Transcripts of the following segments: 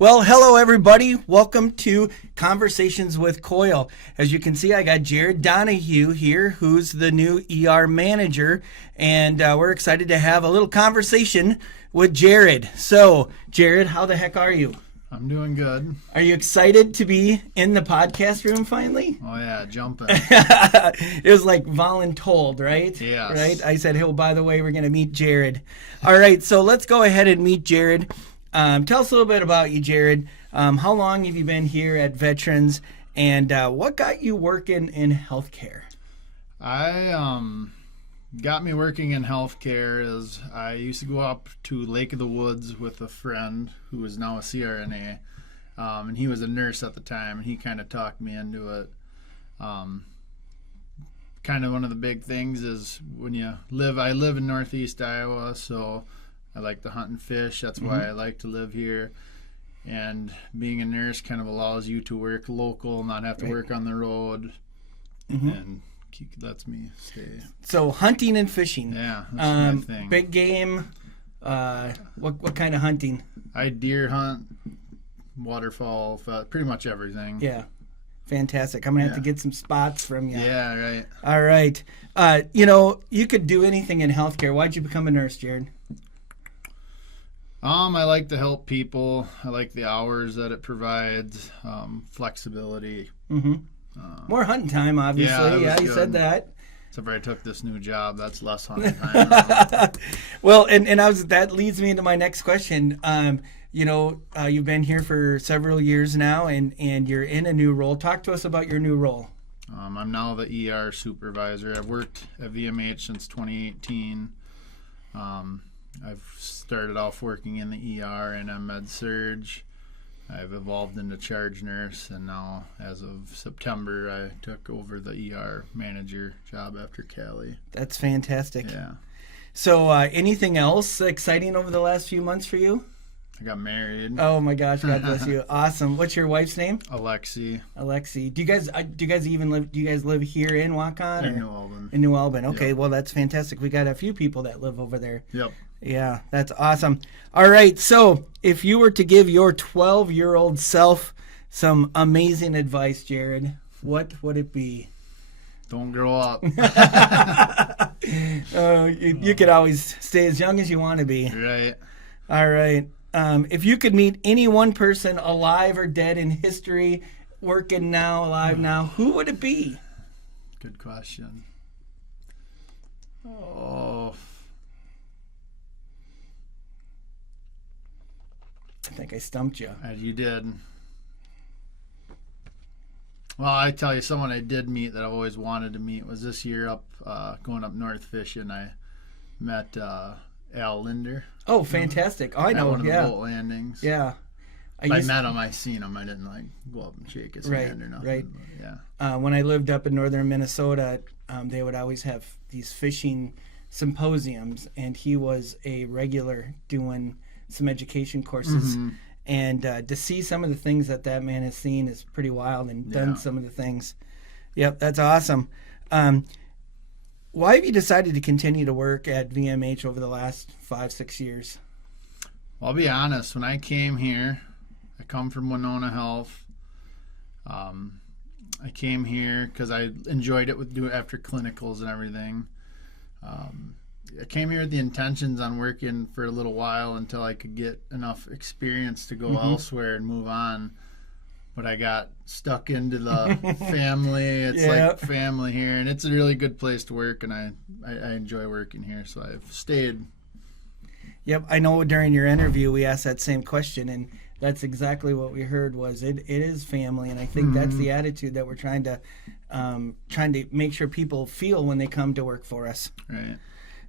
Well, hello everybody. Welcome to Conversations with Coyle. As you can see, I got Jared Donahue here, who's the new ER manager, and we're excited to have a little conversation with Jared. So, Jared, how the heck are you? I'm doing good. Are you excited to be in the podcast room finally? Oh yeah, jumping. It was like voluntold, right? Yes. Right? I said, hey, by the way, we're going to meet Jared. All right, so let's go ahead and meet Jared. Tell us a little bit about you, Jared. How long have you been here at Veterans, and what got you working in healthcare? Got me working in healthcare is I used to go up to Lake of the Woods with a friend who is now a CRNA, and he was a nurse at the time, and he kind of talked me into it. Kind of one of the big things is when I live in Northeast Iowa, so I like to hunt and fish. That's why I like to live here. And being a nurse kind of allows you to work local, not have to work on the road, and lets me stay. So hunting and fishing. Yeah, that's my thing. Big game. What kind of hunting? I deer hunt, waterfowl, pretty much everything. Yeah. Fantastic. I'm going to have to get some spots from you. Yeah, right. All right. You could do anything in healthcare. Why'd you become a nurse, Jared? I like to help people. I like the hours that it provides, flexibility. More hunting time, obviously. Yeah, you said that. Except for I took this new job. That's less hunting time. Well, that leads me into my next question. You've been here for several years now, and you're in a new role. Talk to us about your new role. I'm now the ER supervisor. I've worked at VMH since 2018. I've started off working in the ER and I'm med-surg. I've evolved into charge nurse, and now, as of September, I took over the ER manager job after Callie. That's fantastic. Yeah. So, anything else exciting over the last few months for you? I got married. Oh my gosh, God bless you! Awesome. What's your wife's name? Alexi. Do you guys live here in Waukon? In New Albin. In New Albin. Okay, Yep. Well, that's fantastic. We got a few people that live over there. Yep. Yeah, that's awesome. All right, so if you were to give your 12-year-old self some amazing advice, Jared, what would it be? Don't grow up. You could always stay as young as you want to be. Right. All right. If you could meet any one person, alive or dead in history, working now, alive now, who would it be? Good question. Oh. I think I stumped you. You did. Well, I tell you, someone I did meet that I've always wanted to meet was this year going up north fishing. I met Al Linder. Oh, fantastic! Oh, I know. At one of the boat landings. Yeah. I met him. I seen him. I didn't go up and shake his hand or nothing. Right. But, yeah. When I lived up in northern Minnesota, they would always have these fishing symposiums, and he was a regular doing some education courses. And to see some of the things that man has seen is pretty wild, and done some of the things. Yep, that's awesome. Why have you decided to continue to work at VMH over the last 5-6 years? Well, I'll be honest. When I came here, I come from Winona Health. I came here because I enjoyed it after clinicals and everything. I came here with the intentions on working for a little while until I could get enough experience to go elsewhere and move on. But I got stuck into the family. It's like family here, and it's a really good place to work, and I enjoy working here, so I've stayed. Yep, I know during your interview we asked that same question, and that's exactly what we heard was it is family, and I think that's the attitude that we're trying to make sure people feel when they come to work for us. Right.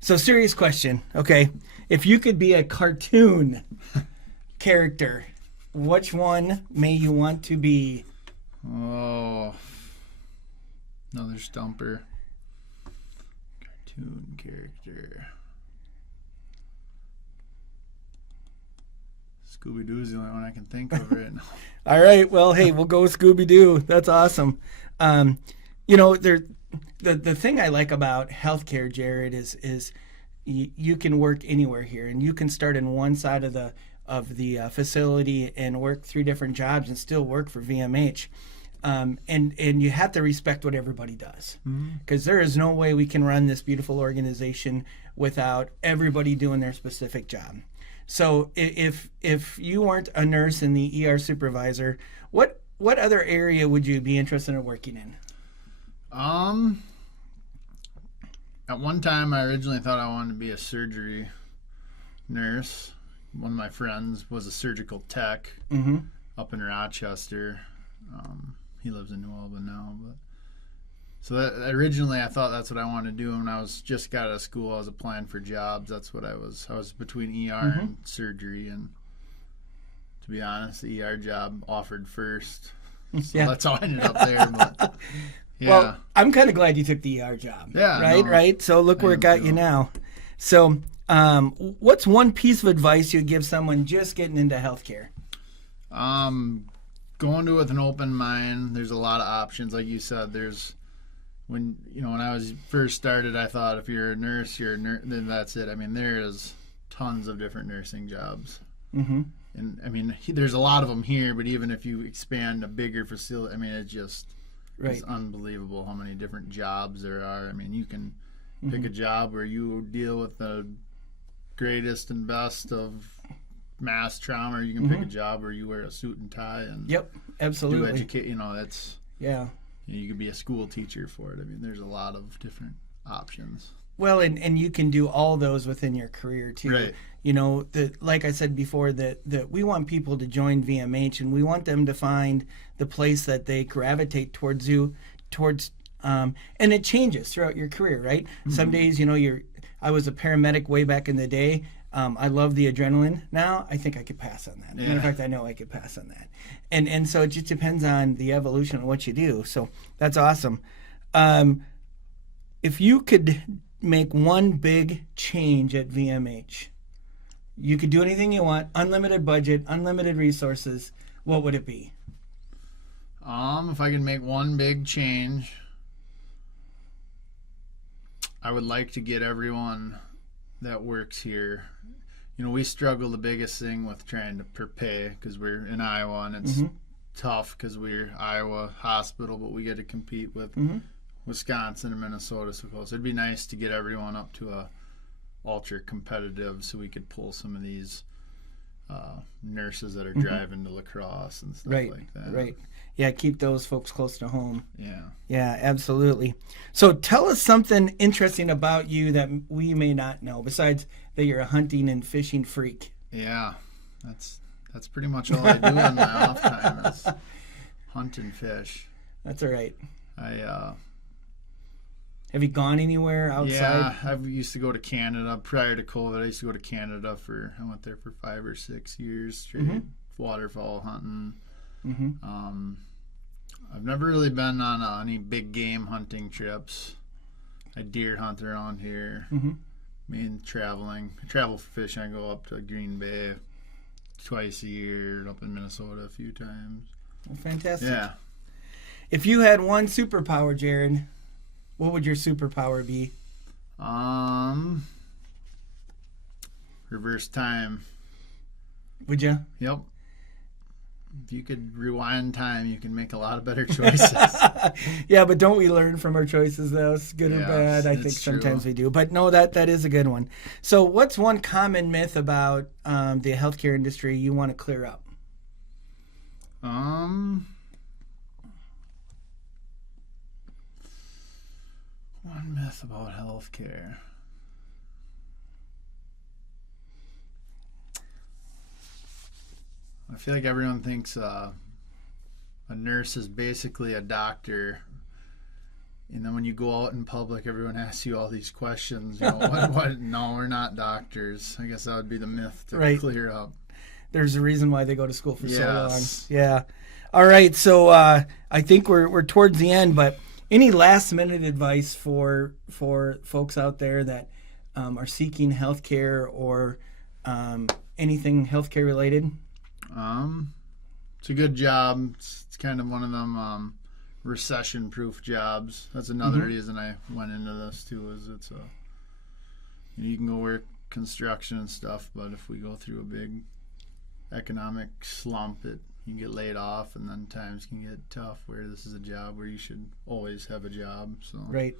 So, serious question. Okay, if you could be a cartoon character, which one may you want to be? Oh, another stumper. Cartoon character. Scooby-Doo's the only one I can think of right now. All right, well, hey, we'll go with Scooby-Doo. That's awesome. The thing I like about healthcare, Jared, is you can work anywhere here, and you can start in one side of the facility and work 3 different jobs and still work for VMH. And you have to respect what everybody does, because there is no way we can run this beautiful organization without everybody doing their specific job. So if you weren't a nurse and the ER supervisor, what other area would you be interested in working in? At one time, I originally thought I wanted to be a surgery nurse. One of my friends was a surgical tech up in Rochester. He lives in New Albany now, but so originally I thought that's what I wanted to do. When I was just got out of school, I was applying for jobs. That's what I was between ER and surgery, and to be honest, the ER job offered first, so that's how I ended up there. But yeah, well, I'm kind of glad you took the ER job. Yeah, right. So look where it got you now. So, what's one piece of advice you'd give someone just getting into healthcare? Going to it with an open mind. There's a lot of options, like you said. When I was first started, I thought if you're a nurse, then that's it. I mean, there is tons of different nursing jobs, and I mean, there's a lot of them here. But even if you expand a bigger facility, I mean, it's unbelievable how many different jobs there are. I mean, you can pick a job where you deal with the greatest and best of mass trauma, or you can pick a job where you wear a suit and tie and absolutely do educate. That's you could be a school teacher for it. I mean, there's a lot of different options. Well, and you can do all those within your career too. Right. Like I said before, that we want people to join VMH, and we want them to find the place that they gravitate towards, and it changes throughout your career, right? Some days, I was a paramedic way back in the day. I love the adrenaline. Now I think I could pass on that. In fact, I know I could pass on that. And so it just depends on the evolution of what you do. So that's awesome. If you could make one big change at VMH, you could do anything you want, unlimited budget, unlimited resources, what would it be? If I could make one big change, I would like to get everyone that works here. We struggle the biggest thing with trying to pay, because we're in Iowa, and it's tough because we're Iowa hospital, but we get to compete with Wisconsin and Minnesota so close. It'd be nice to get everyone up to a ultra competitive, so we could pull some of these nurses that are driving to La Crosse and stuff like that. Right. Yeah, keep those folks close to home. Yeah. Yeah, absolutely. So tell us something interesting about you that we may not know, besides that you're a hunting and fishing freak. Yeah, that's pretty much all I do in my off time is hunt and fish. That's all right. Have you gone anywhere outside? Yeah, I used to go to Canada prior to COVID. I used to go to Canada I went there for 5 or 6 years straight, waterfowl hunting. I've never really been on any big game hunting trips. I deer hunt around here. Traveling. I travel for fishing. I go up to Green Bay twice a year, up in Minnesota a few times. Well, fantastic. Yeah. If you had one superpower, Jared, what would your superpower be? Reverse time. Would you? Yep. If you could rewind time, you can make a lot of better choices. Yeah, but don't we learn from our choices, though? It's good or bad. I think true. Sometimes we do. But no, that is a good one. So what's one common myth about the healthcare industry you want to clear up? One myth about healthcare. I feel like everyone thinks a nurse is basically a doctor, and then when you go out in public, everyone asks you all these questions. What? No, we're not doctors. I guess that would be the myth to clear up. There's a reason why they go to school for so long. Yeah. All right. So I think we're towards the end, but any last minute advice for folks out there that are seeking healthcare or anything healthcare related? It's a good job. It's kind of one of them recession-proof jobs. That's another reason I went into this too. Is you can go work construction and stuff, but if we go through a big economic slump, you can get laid off, and then times can get tough where this is a job where you should always have a job. So Right.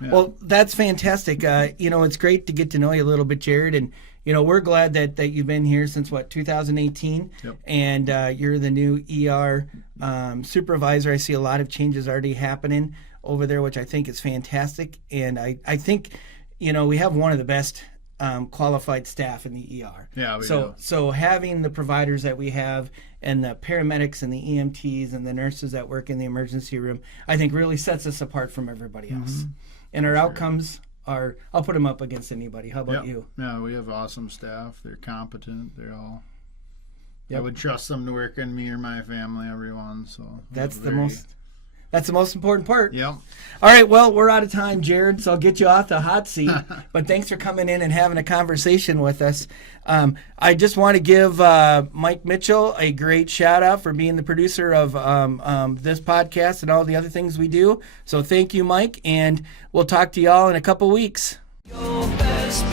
yeah. Well, that's fantastic. It's great to get to know you a little bit, Jared. And, we're glad that you've been here since, 2018. Yep. And you're the new ER supervisor. I see a lot of changes already happening over there, which I think is fantastic. And I think, we have one of the best qualified staff in the ER. Yeah, we so do. so having the providers that we have and the paramedics and the EMTs and the nurses that work in the emergency room, I think really sets us apart from everybody else. And our outcomes are, I'll put them up against anybody. How about Yep. you? Yeah, we have awesome staff. They're competent. They're all. Yep. I would trust them to work in me or my family, everyone. So That's the most important part. Yep. All right, well, we're out of time, Jared, so I'll get you off the hot seat. But thanks for coming in and having a conversation with us. I just want to give Mike Mitchell a great shout out for being the producer of this podcast and all the other things we do. So thank you, Mike, and we'll talk to y'all in a couple weeks. Your best